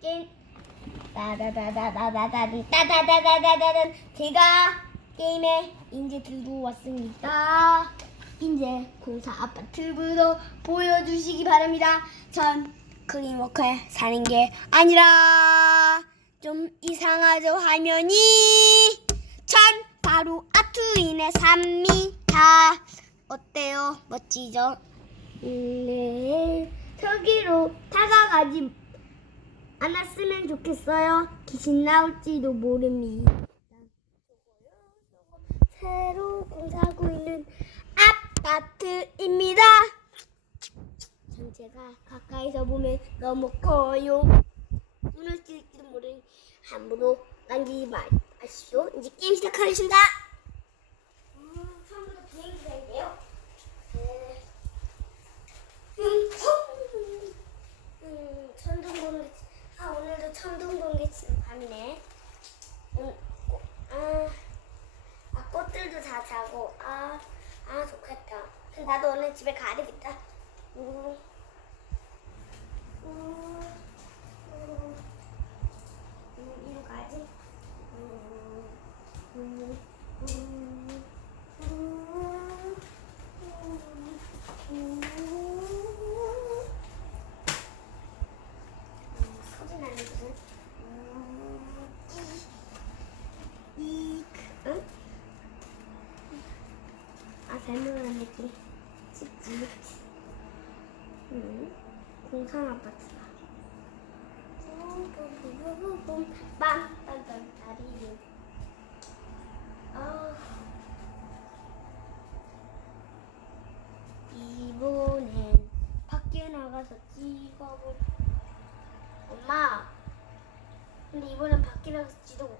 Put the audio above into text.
게임 따다다다다다단 제가 게임에 이제 들고 왔습니다. 이제 공사 아파트부터 보여주시기 바랍니다. 전 클린워커에 사는 게 아니라 좀 이상하죠 화면이 전 바로 아트인에 삽니다. 어때요? 멋지죠? 네. 저기로 다가가지 않았으면 좋겠어요. 귀신 나올지도 모릅니다. 새로 공사하고 있는 아파트입니다. 전체가 가까이서 보면 너무 커요. 무너질지도 모르니 함부로 만지지 마시오. 이제 게임 시작하겠습니다. 음, 처음부터 비행기가 있네요. 네. 음, 음, 천둥번개. 아 오늘도 천둥번개 치는 밤이네. 음, 어, 아, 아 꽃들도 다 자고. 아, 아 좋겠다. 나도 오늘 집에 가야 되겠다. 음, 음, 음, 음, 이리 가야지. 음, 음, 음, 음, 음, 음, 음. 소리 나는 거는 음, 이, 이, 그, 응? 알았지 쉽지. 음, 공상 아파트다. 뿜뿜뿜뿜뿜 빰빰빰따리 아 이번엔 밖에 나가서 찍어볼 엄마. 근데 이번엔 밖에 나가서 찍어